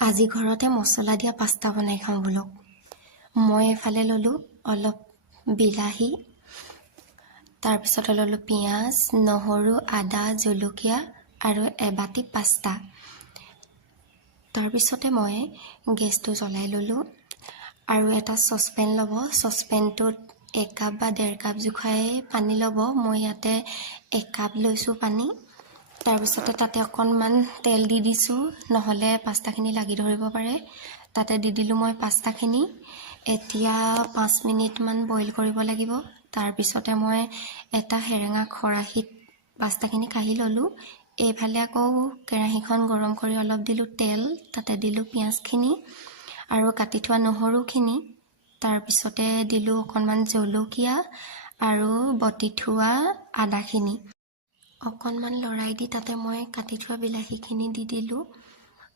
আজি ঘৰতে মছলা দিয়া পাস্তা বনাই খাওঁ বোলক। মই এফালে ল'লোঁ অলপ বিলাহী, তাৰপিছতে ল'লোঁ পিঁয়াজ, নহৰু, আদা, জলকীয়া আৰু এবাটি পাস্তা। তাৰপিছতে মই গেছটো জ্বলাই ল'লোঁ আৰু এটা চচপেন ল'ব। চচপেনটোত 1 কাপ বা 1.5 কাপ জোখাই পানী ল'ব। মই ইয়াতে 1 কাপ লৈছোঁ পানী। তাৰপিছতে তাতে অকণমান তেল দি দিছোঁ, নহ'লে পাস্তাখিনি লাগি ধৰিব পাৰে। তাতে দি দিলোঁ মই পাস্তাখিনি। এতিয়া 5 মিনিটমান বইল কৰিব লাগিব। তাৰপিছতে মই এটা হেৰেঙা খৰাহিত পাস্তাখিনি কাঢ়ি ল'লোঁ। এইফালে আকৌ কেৰাহীখন গৰম কৰি অলপ দিলোঁ তেল, তাতে দিলোঁ পিঁয়াজখিনি আৰু কাটি থোৱা নহৰুখিনি। তাৰপিছতে দিলোঁ অকণমান জলকীয়া আৰু বটি থোৱা আদাখিনি। অকণমান লৰাই দি তাতে মই কাটি থোৱা বিলাহীখিনি দি দিলোঁ।